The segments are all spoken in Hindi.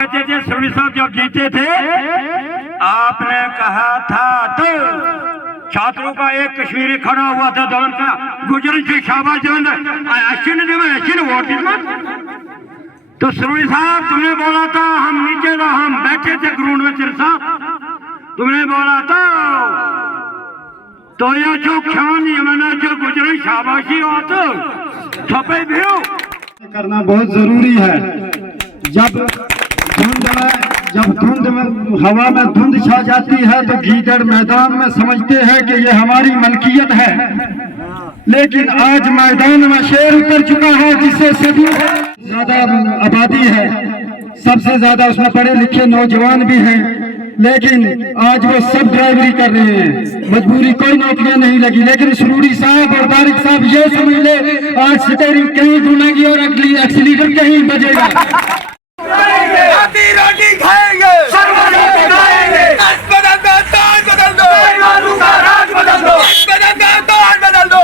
सुरवी साहब जब जीते थे आपने कहा था तो छात्रों का एक कश्मीरी खड़ा हुआ था दौन का गुजरन से शाबाश वोट तो सुरवी साहब तुमने बोला था हम नीचे था हम बैठे थे ग्राउंड में सिर साहब तुमने बोला था तो यह जो ख्यान मैंने जो गुजरन शाबाशी हो तो छपे भी करना बहुत जरूरी है। जब धुंध में हवा में धुंध छा जाती है तो गीदड़ मैदान में समझते हैं कि ये हमारी मलकियत है, लेकिन आज मैदान में शेर उतर चुका है जिससे सदियों ज्यादा आबादी है, सबसे ज्यादा उसमें पढ़े लिखे नौजवान भी हैं, लेकिन आज वो सब ड्राइवरी कर रहे हैं, मजबूरी कोई नौकरियां नहीं लगी। लेकिन सुरूरी साहब और तारिक साहब ये समझ ले आज स्टीयरिंग कहीं घूमेगी और एक्सीलेटर कहीं बजेगा। रोटी खाएंगे, खाएंगे। बदल दो, ताज बदल दो, राज बदल दो, ताज बदल दो।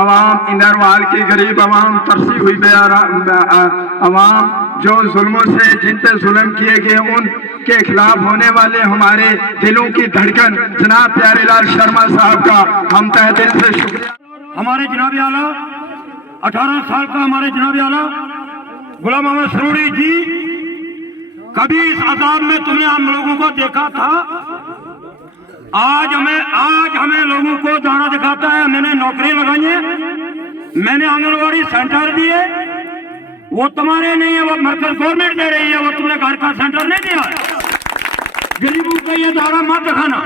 अवाम इंदरवाल की गरीब अवाम तरसी हुई अवाम जो जुल्मों से जिन पे जुल्म किए गए उनके खिलाफ होने वाले हमारे दिलों की धड़कन जनाब प्यारेलाल शर्मा साहब का हम तहे दिल से शुक्रिया। हमारे जनाब आला 18 साल का हमारे जनाब आला गुलाम मोहम्मद सरूरी जी कभी इस आजाद में तुमने हम लोगों को देखा था? आज हमें लोगों को दाना दिखाता है। मैंने नौकरी लगाई है, मैंने आंगनवाड़ी सेंटर दिए, वो तुम्हारे नहीं है, वो मरकज गवर्नमेंट दे रही है, वो तुमने घर का सेंटर नहीं दिया। गरीबों का ये दारा मत दिखाना।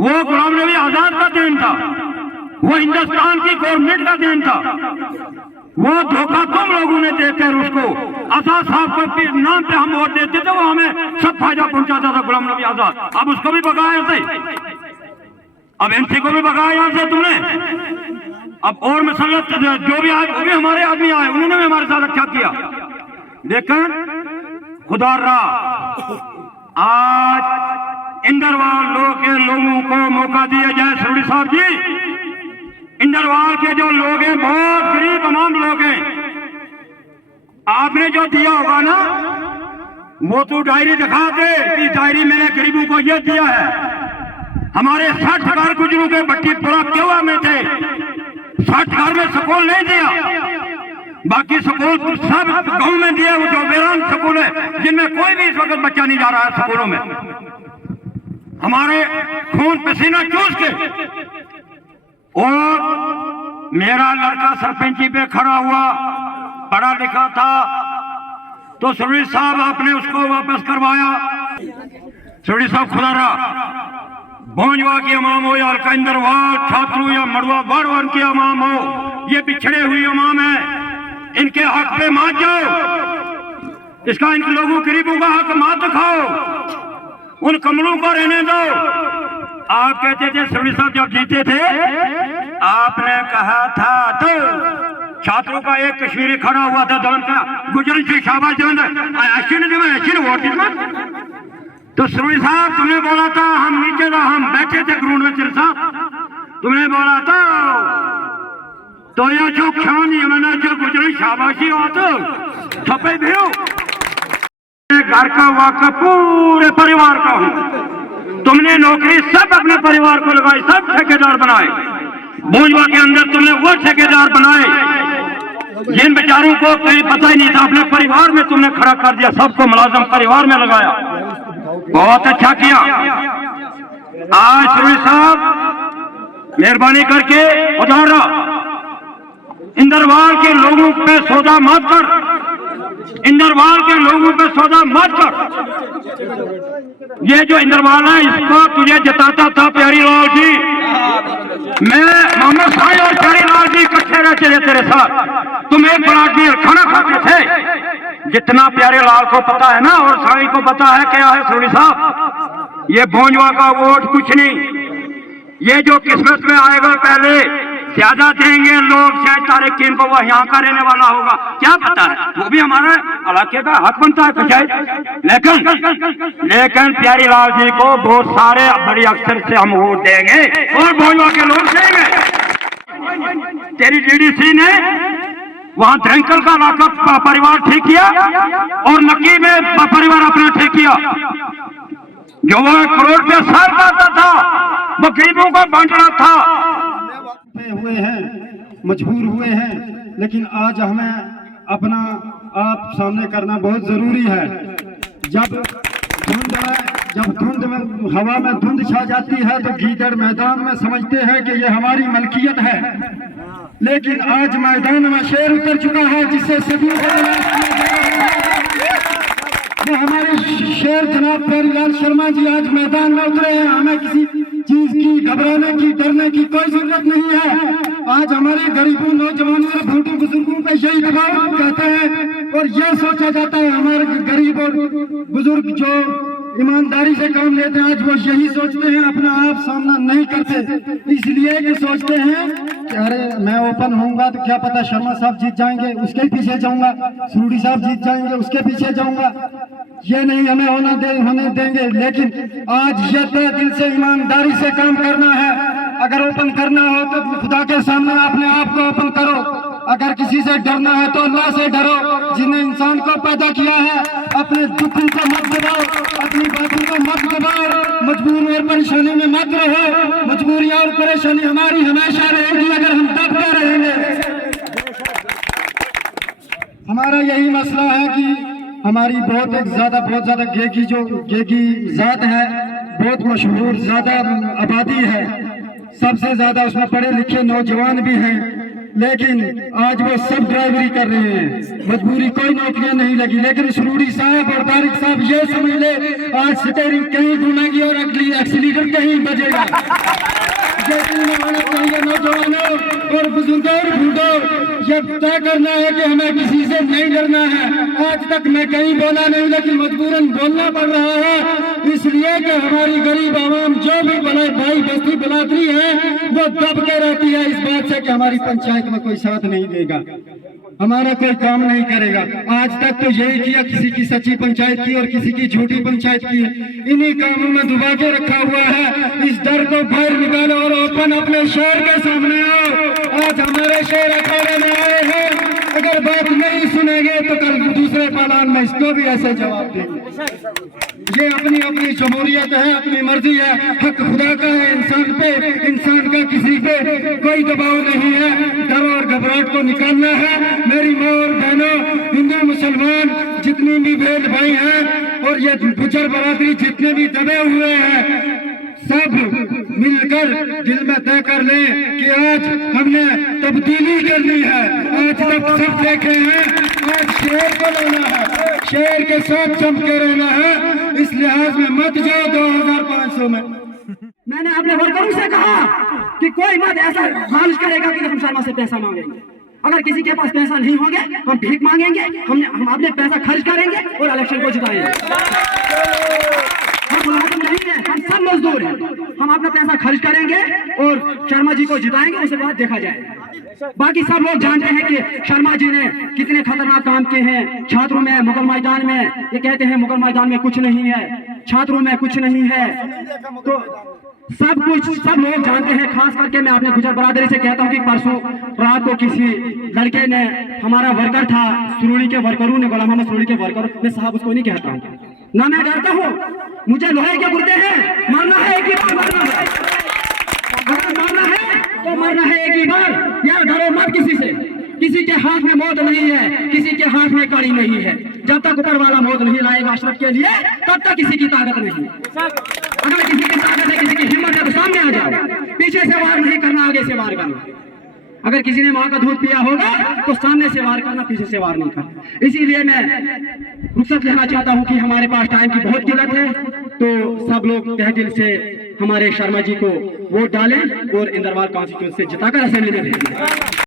वो गुलाम नबी आजाद का देन था, वो हिंदुस्तान की गवर्नमेंट का देन था। वो धोखा तुम लोगों ने देकर उसको आजाद साहब के नाम पे हम वोट देते थे, वो हमें सब फायदा पहुंचाता था गुलाम नबी आजाद। अब उसको भी भगाया थे, अब एमसी को भी भगाया यहाँ से तुमने। अब और मसलत जो भी आए वो भी हमारे आदमी आए, उन्होंने भी हमारे साथ अच्छा किया। लेकिन खुदा आज इंदरवाल लोगों को मौका दिया जाए। सरूरी साहब जी, इंदरवाल के जो लोग हैं बहुत गरीब तमाम लोग हैं, आपने जो दिया होगा ना वो तो डायरी दिखा दे कि डायरी मैंने गरीबों को ये दिया है। हमारे 60 घर गुजरों के भट्टी पूरा केवा में थे, 60 घर में स्कूल नहीं दिया, बाकी स्कूल सब गांव में दिया। वो जो वीरान स्कूल है जिनमें कोई भी इस वक्त बच्चा नहीं जा रहा है स्कूलों में, हमारे खून पसीना चूस के। और मेरा लड़का सरपंची पे खड़ा हुआ, पढ़ा लिखा था, तो सरूरी साहब आपने उसको वापस करवाया। सरूरी साहब खुदा रहा, भोंजवा की अमाम हो या हल्का इंदरवाल छात्रों या मड़वा बाड़वन की अमाम हो, ये पिछड़े हुई अमाम है, इनके हक पे मात जाओ, इसका इन लोगों गरीबों का हक मात दिखाओ, उन कमलों को रहने दो। आप कहते थे सरूरी साहब जब जीते थे आपने कहा था तो छात्रों का एक कश्मीरी खड़ा हुआ था दौन का गुजरन से शाबाश वोट तो सरूरी साहब तुमने बोला था हम नीचे था हम बैठे थे ग्राउंड में सिर साहब तुमने बोला था तो यह जो ख्यान मैंने जो गुजरन शाबाशी हो तो छपे भी घर का वाक़ पूरे परिवार का हूँ। तुमने नौकरी सब अपने परिवार को लगाई, सब ठेकेदार बनाए। भोजवा के अंदर तुमने वो ठेकेदार बनाए जिन बेचारों को कहीं पता ही नहीं था, अपने परिवार में तुमने खड़ा कर दिया, सबको मुलाजिम परिवार में लगाया, बहुत अच्छा किया। आज सुरवीर साहब मेहरबानी करके उधारा इंदरवाल के लोगों पे सौदा मत कर, इंदरवाल के लोगों पे सौदा मत कर। ये जो इंदरवाल है इसको तुझे जताता था प्यारी लाल जी, मैं मोहम्मद साई और प्यारी लाल जी इकट्ठे रहते थे तेरे साथ, तुम एक बड़ा खाना खाते थे। जितना प्यारे लाल को पता है ना और साई को पता है क्या है सुरवीर साहब, ये भोंजवा का वोट कुछ नहीं, ये जो किस्मत में आएगा पहले ज्यादा देंगे लोग, शायद तारिकीन को वो यहाँ का रहने वाला होगा, क्या पता है, वो भी हमारे इलाके का हक बनता है शायद। लेकिन प्यारी लाल जी को बहुत सारे बड़ी अक्सर से हम वोट देंगे और भोजवा के लोग देंगे। तेरी डीडीसी ने वहां ड्रंकल का इलाका परिवार ठीक किया और नकी में परिवार अपना ठीक किया। जो वो 1 करोड़ पे सर करता था वो गरीबों को बांट रहा था। हुए हैं, मजबूर हुए हैं, लेकिन आज हमें अपना आप सामने करना बहुत जरूरी है। जब धुंध में हवा में धुंध छा जाती है तो गीदड़ मैदान में समझते हैं कि ये हमारी मलकियत है, लेकिन आज मैदान में शेर उतर चुका है जिससे सदियों वो हमारे शेर जनाब प्यारीलाल शर्मा जी आज मैदान में उतरे हैं। हमें किसी चीज की घबराने की डरने की कोई जरूरत नहीं है। आज हमारे गरीबों नौजवानों और बूढ़ों बुजुर्गों पे यही दबाव कहते हैं और यह सोचा जाता है हमारे गरीब और बुजुर्ग जो ईमानदारी से काम लेते हैं आज वो यही सोचते हैं, अपना आप सामना नहीं करते, इसलिए कि सोचते हैं कि अरे मैं ओपन होऊंगा तो क्या पता शर्मा साहब जीत जाएंगे, उसके पीछे जाऊंगा, सुरूड़ी साहब जीत जाएंगे, उसके पीछे जाऊंगा, ये नहीं हमें होने देंगे। लेकिन आज ये तय दिल से ईमानदारी से काम करना है। अगर ओपन करना हो तो खुदा के सामने अपने आप को ओपन करो, अगर किसी से डरना है तो अल्लाह से डरो जिन्हें इंसान को पैदा किया है। अपने दुखों को मत दबाओ, अपनी बातों को मत दबाओ, मजबूरी और परेशानी में मत रहो। मजबूरियां और परेशानी हमारी हमेशा रहेगी अगर हम दबते रहेंगे। हमारा यही मसला है कि हमारी बहुत ज्यादा गेगी जात है, बहुत मशहूर ज्यादा आबादी है, सबसे ज्यादा उसमें पढ़े लिखे नौजवान भी हैं, लेकिन आज वो सब ड्राइवरी कर रहे हैं, मजबूरी कोई नौकरियां नहीं लगी। लेकिन सुरूड़ी साहब और तारिक साहब ये समझ ले आज स्टीयरिंग कहीं घूमेगी और एक्सीलेटर कहीं बजेगा। चाहिए नौजवानों और बुजुर्गों और बूढ़ों, ये तय करना है कि हमें किसी से नहीं डरना है। आज तक मैं कहीं बोला नहीं लेकिन मजबूरन बोलना पड़ रहा है, इसलिए कि हमारी गरीब आवाम जो भी भाई बस्ती बिलातरी है वो दब के रहती है इस बात से कि हमारी पंचायत में कोई साथ नहीं देगा, हमारा कोई काम नहीं करेगा। आज तक तो यही किया, किसी की सच्ची पंचायत की और किसी की झूठी पंचायत की, इन्हीं कामों में डुबा के रखा हुआ है। इस डर को बाहर निकालो और ओपन अपने शहर के सामने आओ। आज हमारे शहर अखाड़े में आए हैं, अगर बात नहीं सुनेंगे तो कल दूसरे पालान में इसको भी ऐसे जवाब देंगे। ये अपनी अपनी जमहूरियत है, अपनी मर्जी है, हक खुदा का है इंसान पे, इंसान का किसी पे कोई दबाव नहीं है। डर और घबराहट को निकालना है। मेरी माँ और बहनों, हिंदू मुसलमान जितनी भी भेद भाई हैं और ये गुजर बरादरी जितने भी दबे हुए हैं, सब मिलकर दिल में तय कर ले कि आज हमने तब्दीली करनी है। आज तक सब देखे हैं, आज शेर को लेना है, शेर के साथ चमके रहना है। इस लिहाज में मत जाओ 2500 में। मैंने अपने वर्करों से कहा कि कोई मत ऐसा लालच करेगा कि हम शर्मा से पैसा मांगेंगे। अगर किसी के पास पैसा नहीं होंगे हम भीख मांगेंगे, हम अपने पैसा खर्च करेंगे और इलेक्शन को जिताएंगे। हम मुलाजिम नहीं है, हम सब मजदूर हैं। हम अपना पैसा खर्च करेंगे और शर्मा जी को जिताएंगे, उसके बाद देखा जाएगा। बाकी सब लोग जानते हैं कि शर्मा जी ने कितने खतरनाक काम किए हैं छात्रों में, मुगल मैदान में। ये कहते हैं मुगल मैदान में कुछ नहीं है, छात्रों में कुछ नहीं है, तो सब लोग जानते हैं। खास करके मैं अपने गुजर बरादरी से कहता हूं कि परसों रात को किसी लड़के ने, हमारा वर्कर था, सुरूड़ी के वर्करों ने, गुलाम मोहम्मद सुरूड़ी के वर्कर, मैं साहब उसको नहीं कहता हूं ना, मैं डरता हूं, मुझे लोहे के गुर्दे हैं, मरना है एक ही बार, मरना है, अगर मरना है तो मरना है एक ही बार। यार डरो मत किसी से, किसी के हाथ में मौत नहीं है, किसी के हाथ में कड़ी नहीं है। जब तक ऊपर वाला मौत नहीं लाएगा अशरफ के लिए, तब तक किसी की ताकत नहीं। अगर किसी की ताकत है, किसी की हिम्मत है तो सामने आ जाओ। पीछे से वार नहीं करना, आगे से वार करना। अगर किसी ने माँ का दूध पिया होगा तो सामने से वार करना, पीछे से वार नहीं करना। इसीलिए मैं रुखसत लेना चाहता हूँ कि हमारे पास टाइम की बहुत किल्लत है, तो सब लोग तहे दिल से हमारे शर्मा जी को वोट डालें और इंदरवाल कॉन्स्टिट्यूंसी से जिताकर असेंबली में भेजें।